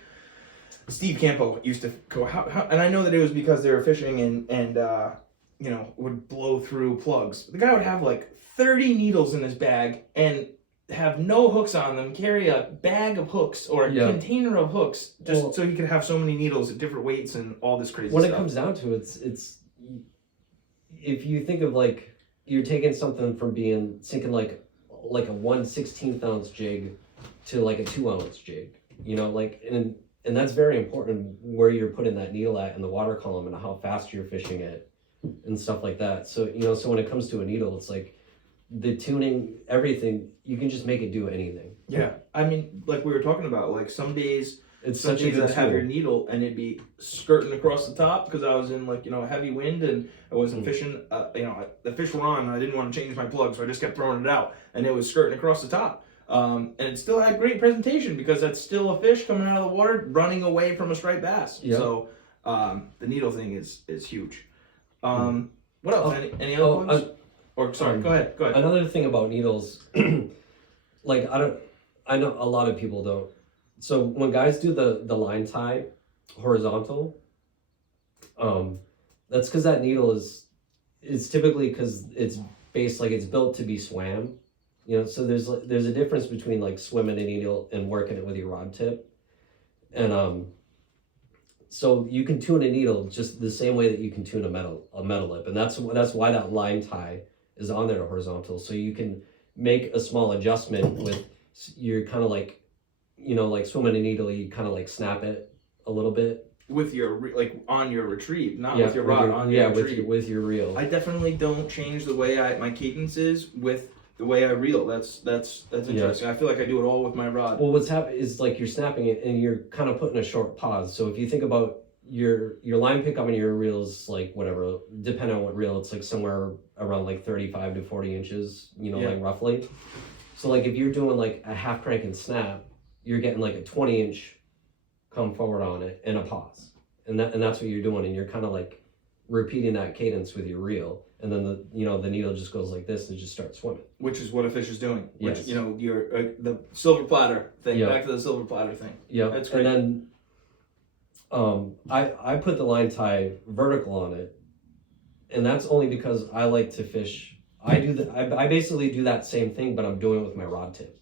Steve Campo used to go, and I know that it was because they were fishing and you know, would blow through plugs. The guy would have like 30 needles in his bag and have no hooks on them, carry a bag of hooks or a container of hooks just so he could have so many needles at different weights and all this crazy stuff. When it comes down to it, it's if you think of like, you're taking something from sinking like a 1/16 ounce jig to like a 2 ounce jig, you know, like, and that's very important where you're putting that needle at in the water column and how fast you're fishing it and stuff like that. So, you know, so when it comes to a needle, it's like the tuning, everything, you can just make it do anything. Yeah. I mean, like we were talking about, like some days it's such a good that tool. Have your needle and it'd be skirting across the top because I was in, like, you know, a heavy wind and I wasn't fishing, you know, the fish were on and I didn't want to change my plug, so I just kept throwing it out and it was skirting across the top. And it still had great presentation because that's still a fish coming out of the water running away from a striped bass. Yep. So the needle thing is huge. What else? Any other plugs? Or sorry, go ahead. Another thing about needles, like I know a lot of people don't. So when guys do the line tie horizontal, that's because that needle is typically, because it's based, like, it's built to be swam. You know, so there's a difference between like swimming a needle and working it with your rod tip, and so you can tune a needle just the same way that you can tune a metal lip, and that's why that line tie is on there horizontal, so you can make a small adjustment with, you're kind of like, you know, like swimming a needle, you kind of like snap it a little bit with your, like, on your retrieve, not with your rod, on your retrieve. with your reel. I definitely don't change the way my cadence is with the way I reel. That's interesting. I feel like I do it all with my rod. Well, what's happening is, like, you're snapping it and you're kind of putting a short pause. So if you think about your line pickup and your reels, like, whatever, depending on what reel, it's like somewhere around like 35 to 40 inches, you know, like roughly. So like if you're doing like a half crank and snap, you're getting like a 20-inch come forward on it and a pause, and that's what you're doing, and you're kind of like repeating that cadence with your reel, and then the needle just goes like this and just starts swimming, which is what a fish is doing. Yes. Which, you know, your the silver platter thing. Yep. Back to the silver platter thing. Yeah, that's great. And then I put the line tie vertical on it, and that's only because I like to fish I basically do that same thing, but I'm doing it with my rod tip.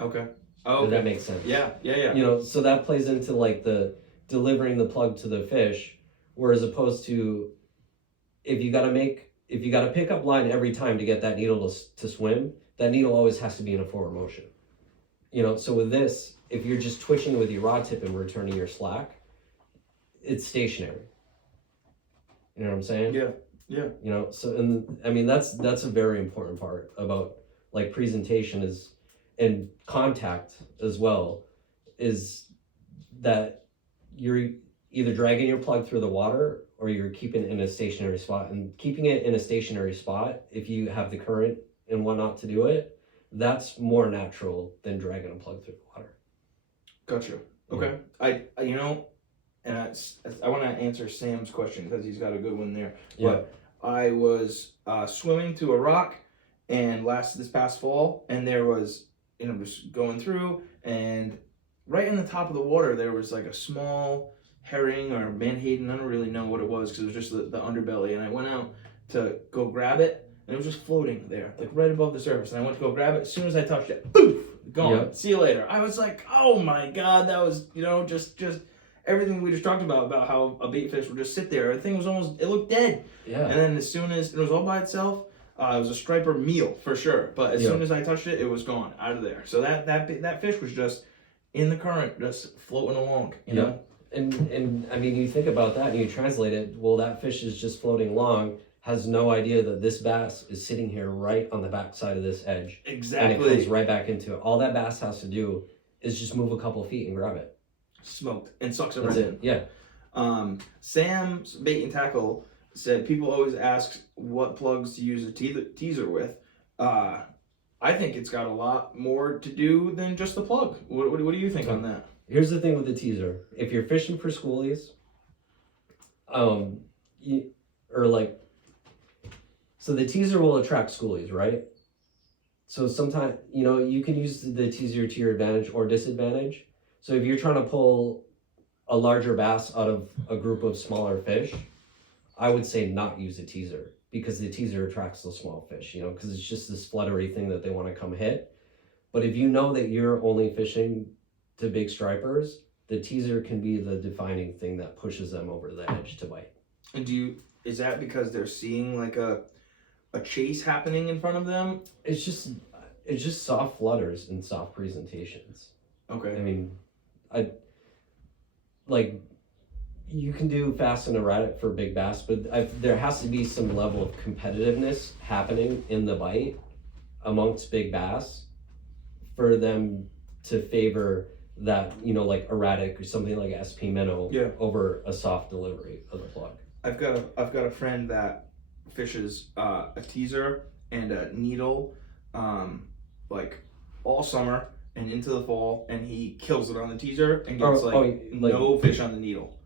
Okay. Oh, Does okay. that make sense? Yeah. You know, so that plays into like the delivering the plug to the fish, whereas opposed to if you got to pick up line every time to get that needle to swim, that needle always has to be in a forward motion. You know, so with this, if you're just twitching with your rod tip and returning your slack, it's stationary. You know what I'm saying? Yeah. You know, so and I mean that's a very important part about like presentation is and contact as well, is that you're either dragging your plug through the water or you're keeping it in a stationary spot. And keeping it in a stationary spot, if you have the current and whatnot to do it, that's more natural than dragging a plug through the water. Gotcha. Okay. I you know, and I want to answer Sam's question because he's got a good one there. Yeah. But I was swimming to a rock and this past fall, and there was, you know, just going through, and right in the top of the water there was like a small herring or menhaden. I don't really know what it was because it was just the underbelly, and I went out to go grab it, and it was just floating there, like right above the surface. And I went to go grab it. As soon as I touched it, poof, gone. Yep. See you later. I was like, oh my god, that was, you know, just everything we just talked about how a bait fish would just sit there. The thing was it looked dead. Yeah. And then as soon as it was all by itself, it was a striper meal for sure. But as soon as I touched it, it was gone out of there. So that fish was just in the current, just floating along. You know. And I mean, you think about that and you translate it. Well, that fish is just floating along, has no idea that this bass is sitting here right on the back side of this edge. Exactly. And it comes right back into it. All that bass has to do is just move a couple feet and grab it. Smoked and sucks it That's right it. in. Yeah. Sam's Bait and Tackle said people always ask what plugs to use a teaser with. I think it's got a lot more to do than just the plug. What do you think on that? Here's the thing with the teaser. If you're fishing for schoolies, so the teaser will attract schoolies, right? So sometimes, you know, you can use the teaser to your advantage or disadvantage. So if you're trying to pull a larger bass out of a group of smaller fish, I would say not use a teaser, because the teaser attracts those small fish, you know, because it's just this fluttery thing that they want to come hit. But if you know that you're only fishing to big stripers, the teaser can be the defining thing that pushes them over the edge to bite. And is that because they're seeing like a chase happening in front of them? It's just soft flutters and soft presentations. Okay. I mean, you can do fast and erratic for big bass, but there has to be some level of competitiveness happening in the bite amongst big bass for them to favor that, you know, like erratic or something like SP minnow over a soft delivery of the plug. I've got a friend that fishes a teaser and a needle like all summer and into the fall, and he kills it on the teaser and gets no fish on the needle.